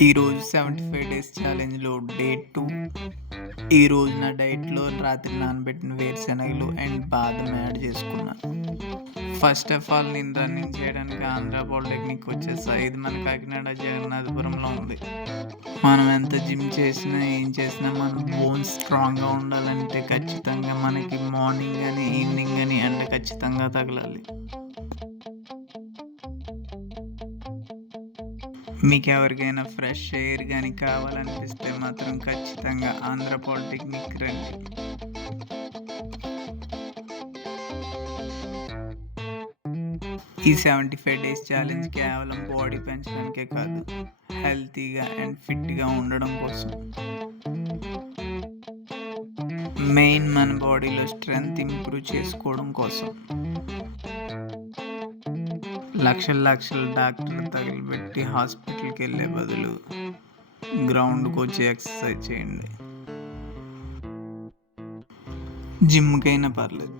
ఈరోజు 75 days ఛాలెంజ్‌లో day 2. ఈరోజు నా డైట్‌లో రాత్రి నానబెట్టిన వేరుశనగలు అండ్ బాదం యాడ్ చేసుకున్నా. ఫస్ట్ ఆఫ్ ఆల్ నేను రన్నింగ్ చేయడానికి ఆంధ్ర పాలిటెక్నిక్ వచ్చేసా. ఇది మన కాకినాడ జగన్నాథపురంలో ఉంది. మనం ఎంత జిమ్ చేసినా, ఏం చేసినా మన బోన్స్ స్ట్రాంగ్‌గా ఉండాలంటే ఖచ్చితంగా మనకి మార్నింగ్ గాని, ఈవినింగ్ గాని ఎండ ఖచ్చితంగా తగలాలి. మీకెవరికైనా ఫ్రెష్ ఎయిర్ గాని కావాలనిపిస్తే మాత్రం ఖచ్చితంగా ఆంధ్ర పాలిటెక్నిక్ రండి. ఈ 75 డేస్ ఛాలెంజ్ కేవలం బాడీ పెంచడానికే కాదు, హెల్తీగా అండ్ ఫిట్‌గా ఉండడం కోసం. మెయిన్ మన బాడీలో స్ట్రెంగ్త్ ఇంప్రూవ్ చేసుకోవడం కోసం. లక్షలు డాక్టర్ తగిలిపెట్టి హాస్పిటల్‌కి వెళ్ళే బదులు గ్రౌండ్‌కి వచ్చి ఎక్సర్సైజ్ చేయండి. జిమ్‌కైనా పర్లేదు.